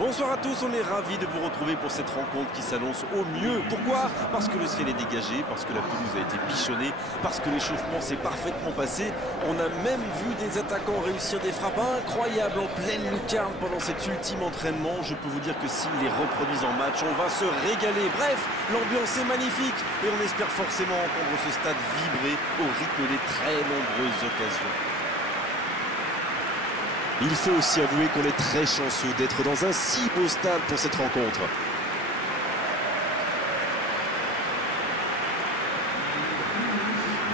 Bonsoir à tous, on est ravis de vous retrouver pour cette rencontre qui s'annonce au mieux. Pourquoi? Parce que le ciel est dégagé, parce que la pelouse a été bichonnée, parce que l'échauffement s'est parfaitement passé. On a même vu des attaquants réussir des frappes incroyables en pleine lucarne pendant cet ultime entraînement. Je peux vous dire que s'ils les reproduisent en match, on va se régaler. Bref, l'ambiance est magnifique et on espère forcément entendre ce stade vibrer au rythme des très nombreuses occasions. Il faut aussi avouer qu'on est très chanceux d'être dans un si beau stade pour cette rencontre.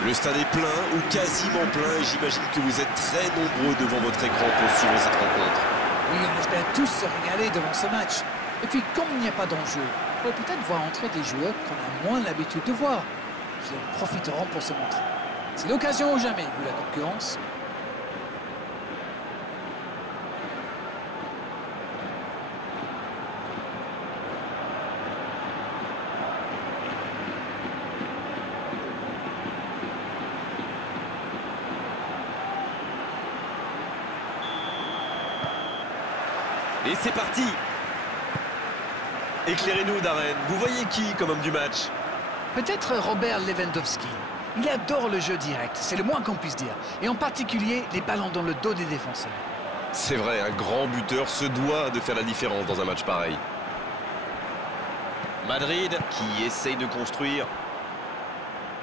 Le stade est plein ou quasiment plein et j'imagine que vous êtes très nombreux devant votre écran pour suivre cette rencontre. Oui, on espère tous se régaler devant ce match. Et puis, comme il n'y a pas d'enjeu, on peut peut-être voir entrer des joueurs qu'on a moins l'habitude de voir, qui en profiteront pour se montrer. C'est l'occasion ou jamais, vu la concurrence. Et c'est parti. Éclairez-nous, Darren. Vous voyez qui comme homme du match? Peut-être Robert Lewandowski. Il adore le jeu direct, c'est le moins qu'on puisse dire. Et en particulier, les ballons dans le dos des défenseurs. C'est vrai, un grand buteur se doit de faire la différence dans un match pareil. Madrid qui essaye de construire.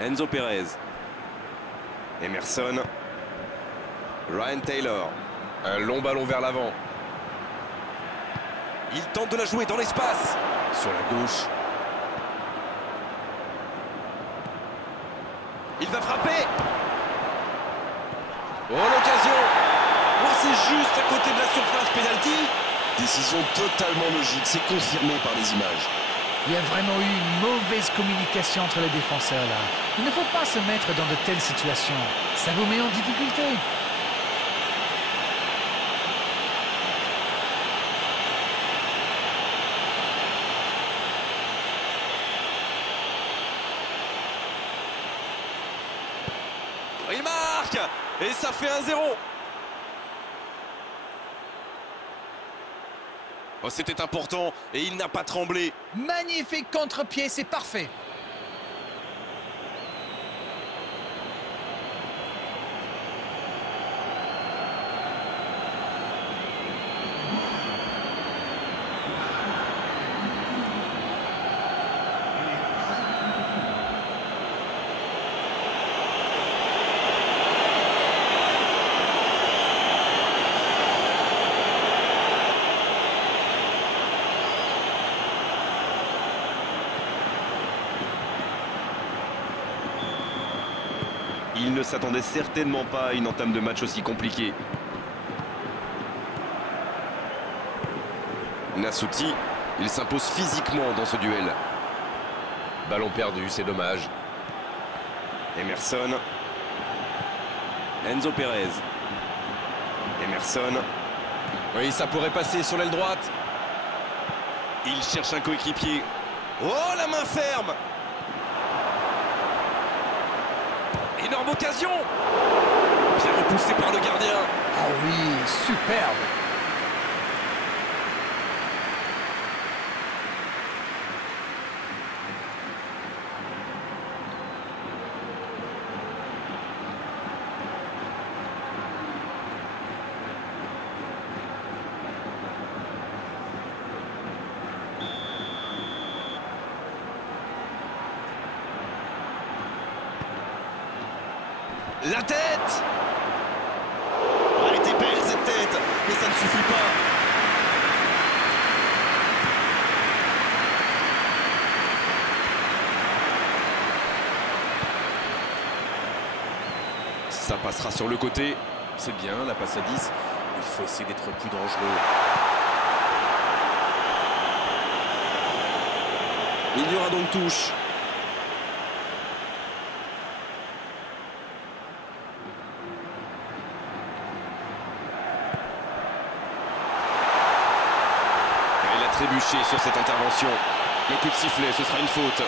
Enzo Pérez. Emerson. Ryan Taylor. Un long ballon vers l'avant. Il tente de la jouer dans l'espace. Sur la gauche. Il va frapper. Oh, l'occasion. Oh, c'est juste à côté de la surface pénalty. Décision totalement logique. C'est confirmé par les images. Il y a vraiment eu une mauvaise communication entre les défenseurs là. Il ne faut pas se mettre dans de telles situations. Ça vous met en difficulté. Il marque. Et ça fait 1-0. Oh, c'était important et il n'a pas tremblé. Magnifique contre-pied, c'est parfait. Il ne s'attendait certainement pas à une entame de match aussi compliquée. Nassuti, il s'impose physiquement dans ce duel. Ballon perdu, c'est dommage. Emerson. Enzo Pérez. Emerson. Oui, ça pourrait passer sur l'aile droite. Il cherche un coéquipier. Oh, la main ferme! Énorme occasion. Bien repoussé par le gardien. Ah oui, superbe. La tête! Oh, elle était belle cette tête, mais ça ne suffit pas. Ça passera sur le côté. C'est bien, la passe à 10. Il faut essayer d'être plus dangereux. Il y aura donc touche. Trébuché sur cette intervention. Le coup de sifflet, ce sera une faute.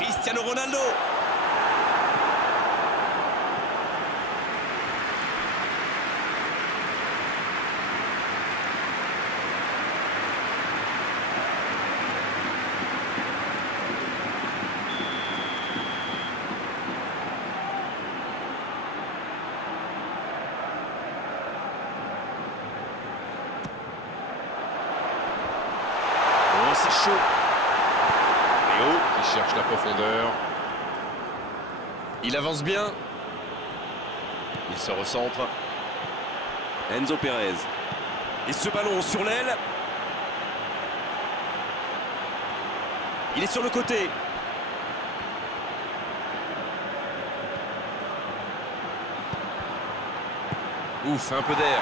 Cristiano Ronaldo. Oh, c'est chaud. Léo qui cherche la profondeur. Il avance bien. Il se recentre. Enzo Pérez. Et ce ballon sur l'aile. Il est sur le côté. Ouf, un peu d'air.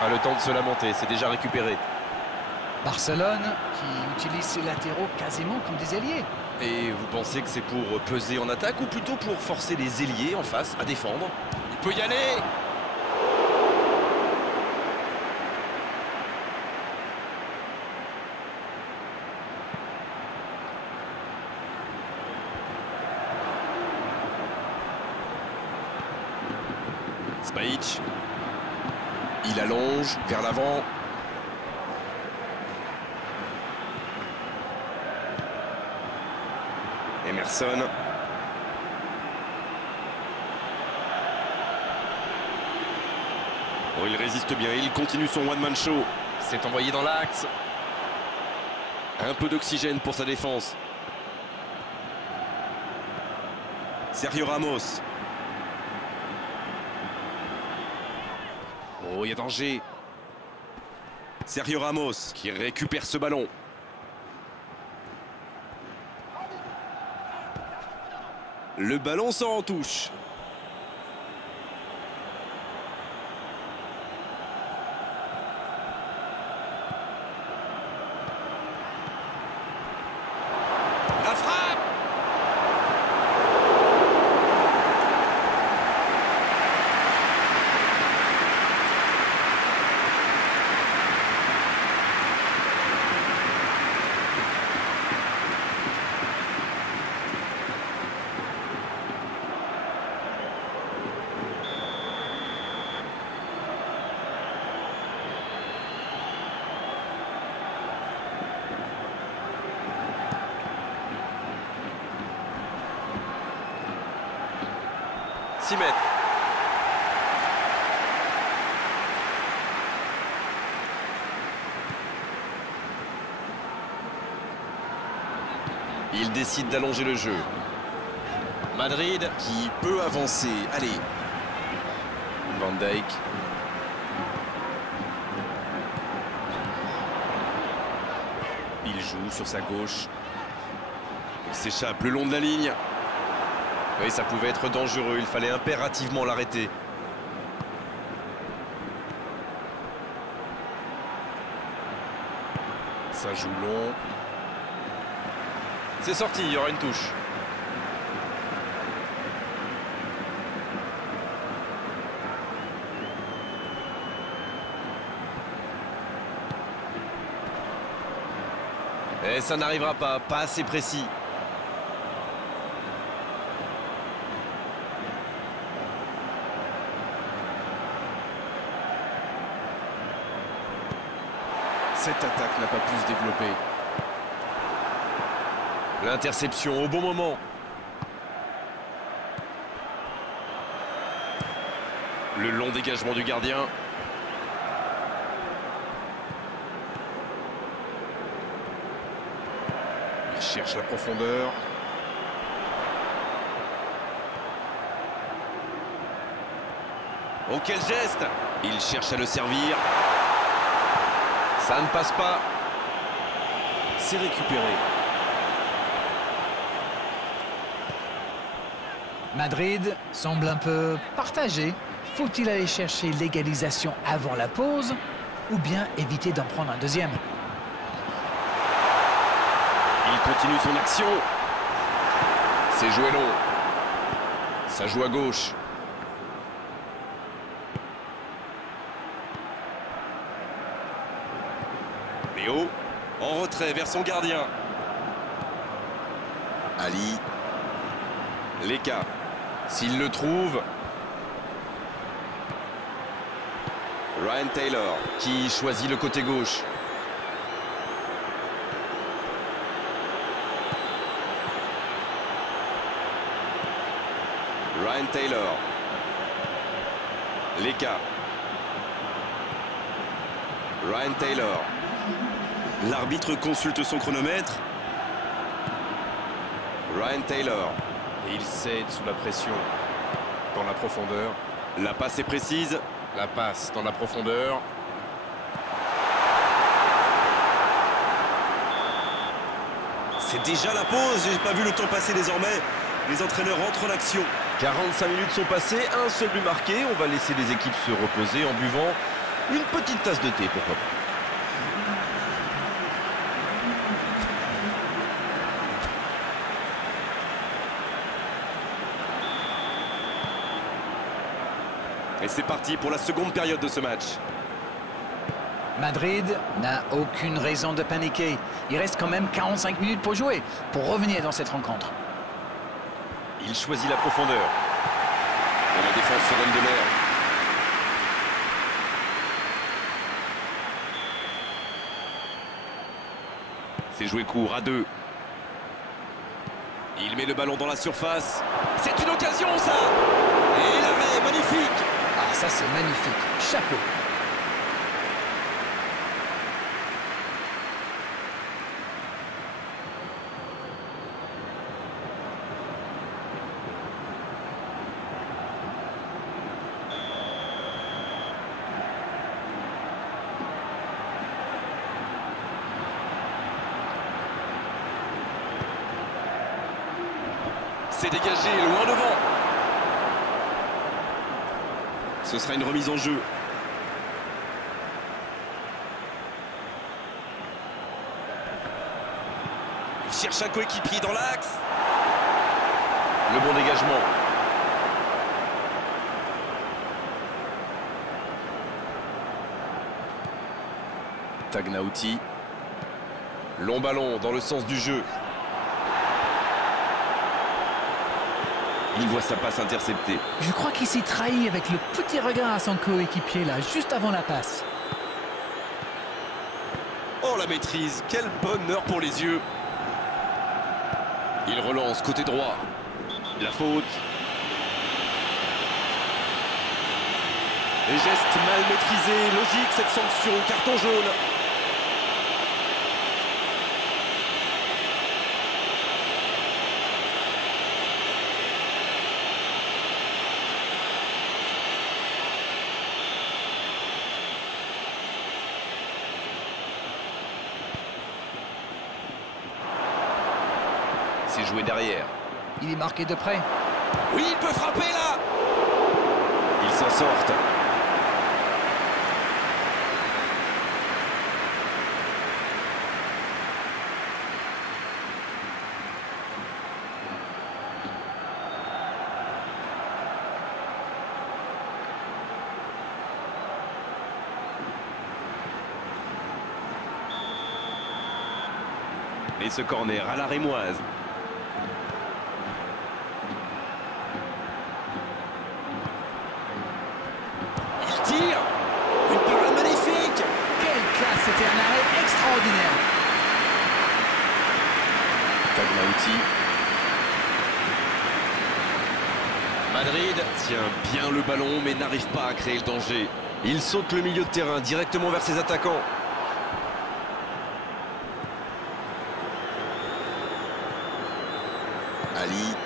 Pas le temps de se lamenter, c'est déjà récupéré. Barcelone qui utilise ses latéraux quasiment comme des ailiers. Et vous pensez que c'est pour peser en attaque ou plutôt pour forcer les ailiers en face à défendre? Il peut y aller! Spajic. Il allonge vers l'avant. Emerson. Oh, il résiste bien, il continue son one-man show. C'est envoyé dans l'axe. Un peu d'oxygène pour sa défense. Sergio Ramos. Oh, il y a danger. Sergio Ramos qui récupère ce ballon. Le ballon sort en touche. La frappe! Mètres. Il décide d'allonger le jeu. Madrid qui peut avancer. Allez. Van Dijk. Il joue sur sa gauche. Il s'échappe le long de la ligne. Oui, ça pouvait être dangereux, il fallait impérativement l'arrêter. Ça joue long. C'est sorti, il y aura une touche. Et ça n'arrivera pas assez précis. Cette attaque n'a pas pu se développer. L'interception au bon moment. Le long dégagement du gardien. Il cherche la profondeur. Oh, quel geste! Il cherche à le servir. Ça ne passe pas. C'est récupéré. Madrid semble un peu partagé. Faut-il aller chercher l'égalisation avant la pause ou bien éviter d'en prendre un deuxième? Il continue son action. C'est joué long. Ça joue à gauche. Léo, en retrait vers son gardien. Ali. Leka. S'il le trouve. Ryan Taylor qui choisit le côté gauche. Ryan Taylor. Leka. Ryan Taylor. L'arbitre consulte son chronomètre. Ryan Taylor. Et il cède sous la pression. Dans la profondeur. La passe est précise. La passe dans la profondeur. C'est déjà la pause. J'ai pas vu le temps passer désormais. Les entraîneurs entrent en action. 45 minutes sont passées, un seul but marqué. On va laisser les équipes se reposer en buvant une petite tasse de thé, pourquoi pas. Et c'est parti pour la seconde période de ce match. Madrid n'a aucune raison de paniquer. Il reste quand même 45 minutes pour jouer, pour revenir dans cette rencontre. Il choisit la profondeur. Et la défense se donne de l'air. C'est joué court à 2. Il met le ballon dans la surface. C'est une occasion, ça. Et l'arrêt, magnifique. Ah, ça c'est magnifique. Chapeau. C'est dégagé, loin devant. Ce sera une remise en jeu. Il cherche un coéquipier dans l'axe. Le bon dégagement. Tagnauti. Long ballon dans le sens du jeu. Il voit sa passe interceptée. Je crois qu'il s'est trahi avec le petit regard à son coéquipier là, juste avant la passe. Oh la maîtrise, quel bonheur pour les yeux. Il relance côté droit. La faute. Les gestes mal maîtrisés, logique cette sanction, carton jaune. C'est joué derrière. Il est marqué de près. Oui, il peut frapper là. Ils s'en sortent. Et ce corner à la rémoise. Il tire. Une parade magnifique. Quelle classe, c'était un arrêt extraordinaire. Tagnauti. Madrid tient bien le ballon mais n'arrive pas à créer le danger. Il saute le milieu de terrain directement vers ses attaquants. Ali.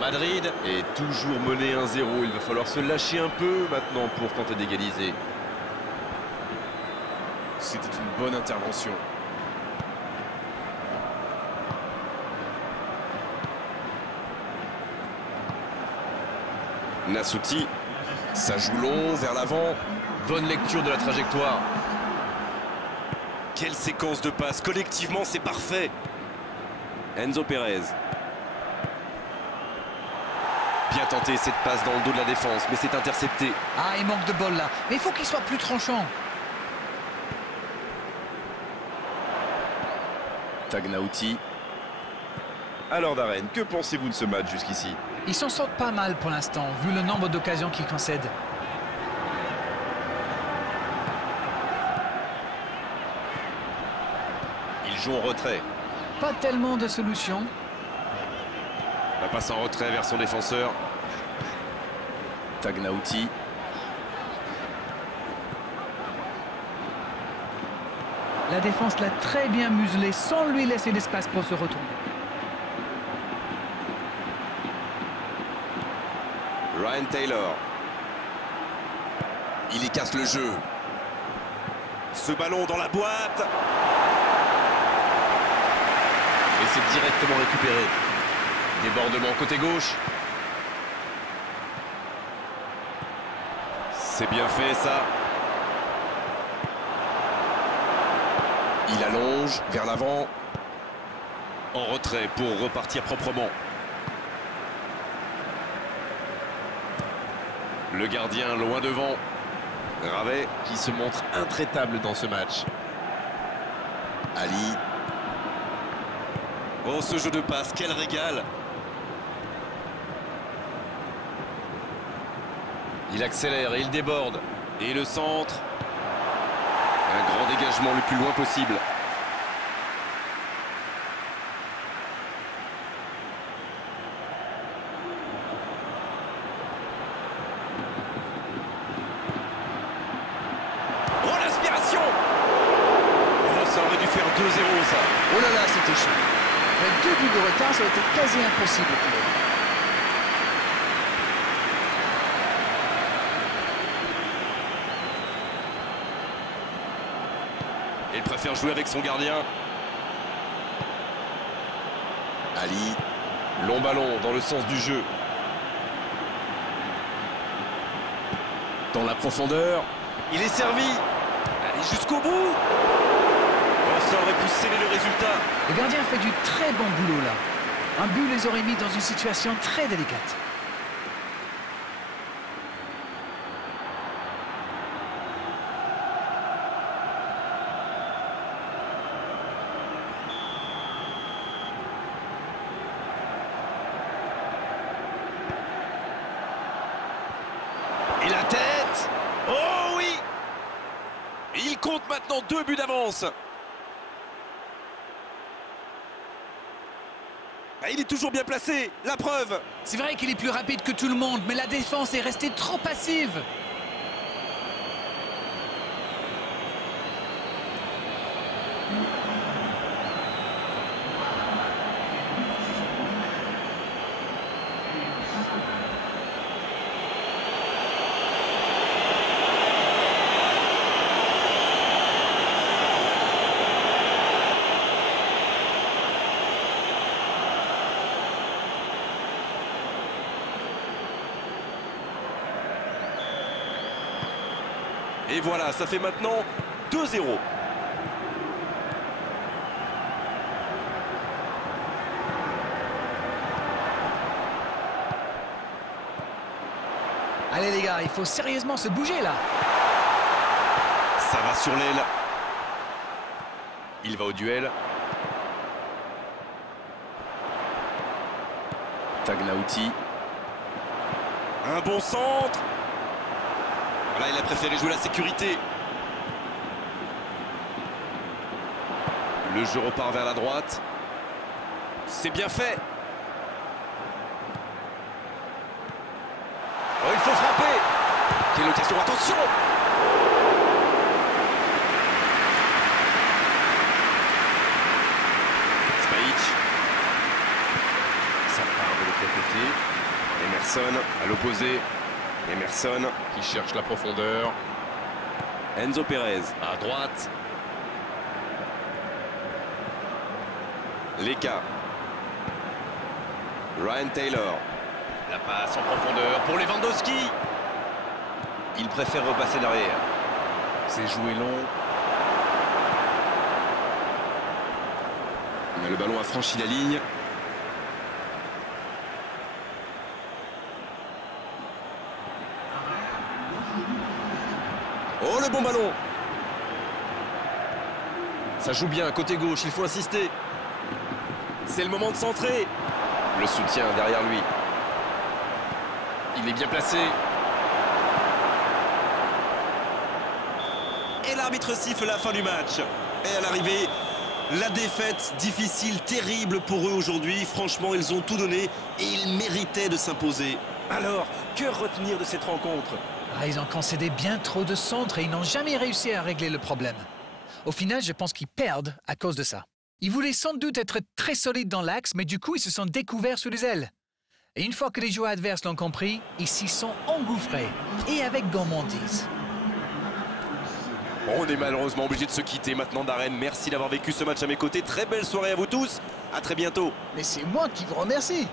Madrid est toujours mené 1-0. Il va falloir se lâcher un peu maintenant pour tenter d'égaliser. C'était une bonne intervention. Nassuti. Ça joue long vers l'avant. Bonne lecture de la trajectoire. Quelle séquence de passes. Collectivement, c'est parfait. Enzo Pérez. Bien tenté cette passe dans le dos de la défense, mais c'est intercepté. Ah, il manque de bol là. Mais il faut qu'il soit plus tranchant. Tagnauti. Alors Darren, que pensez-vous de ce match jusqu'ici? Ils s'en sortent pas mal pour l'instant, vu le nombre d'occasions qu'ils concèdent. Il joue en retrait. Pas tellement de solutions. La passe en retrait vers son défenseur. Tagnauti. La défense l'a très bien muselé sans lui laisser l'espace pour se retourner. Ryan Taylor. Il y casse le jeu. Ce ballon dans la boîte. Et c'est directement récupéré. Débordement côté gauche. C'est bien fait ça. Il allonge vers l'avant. En retrait pour repartir proprement. Le gardien loin devant. Ravet qui se montre intraitable dans ce match. Ali. Oh, ce jeu de passe, quel régal! Il accélère et il déborde. Et le centre. Un grand dégagement le plus loin possible. Oh, l'inspiration! Oh, ça aurait dû faire 2-0 ça. Oh là là, c'était chaud. Avec 2 buts de retard, ça a été quasi impossible pour eux. Il préfère jouer avec son gardien. Ali. Long ballon dans le sens du jeu. Dans la profondeur. Il est servi. Allez jusqu'au bout. Oh, ça aurait pu sceller le résultat. Le gardien fait du très bon boulot là. Un but les aurait mis dans une situation très délicate. Et la tête. Oh oui. Il compte maintenant 2 buts d'avance. Ah, il est toujours bien placé, la preuve. C'est vrai qu'il est plus rapide que tout le monde, mais la défense est restée trop passive. Et voilà, ça fait maintenant 2-0. Allez les gars, il faut sérieusement se bouger là. Ça va sur l'aile. Il va au duel. Tagnauti. Un bon centre. Là, il a préféré jouer la sécurité. Le jeu repart vers la droite. C'est bien fait. Oh, il faut frapper. Quelle occasion, attention. Spajic. Ça part de l'autre côté. Emerson à l'opposé. Emerson qui cherche la profondeur. Enzo Pérez à droite. Leka. Ryan Taylor. La passe en profondeur pour Lewandowski. Il préfère repasser derrière. C'est joué long. Mais le ballon a franchi la ligne. Oh, le bon ballon. Ça joue bien, côté gauche, il faut insister. C'est le moment de centrer. Le soutien derrière lui. Il est bien placé. Et l'arbitre siffle la fin du match. Et à l'arrivée, la défaite difficile, terrible pour eux aujourd'hui. Franchement, ils ont tout donné et ils méritaient de s'imposer. Alors, que retenir de cette rencontre? Ils ont concédé bien trop de centres et ils n'ont jamais réussi à régler le problème. Au final, je pense qu'ils perdent à cause de ça. Ils voulaient sans doute être très solides dans l'axe, mais du coup, ils se sont découverts sous les ailes. Et une fois que les joueurs adverses l'ont compris, ils s'y sont engouffrés, et avec gourmandise. On est malheureusement obligé de se quitter maintenant, Darren. Merci d'avoir vécu ce match à mes côtés. Très belle soirée à vous tous. À très bientôt. Mais c'est moi qui vous remercie.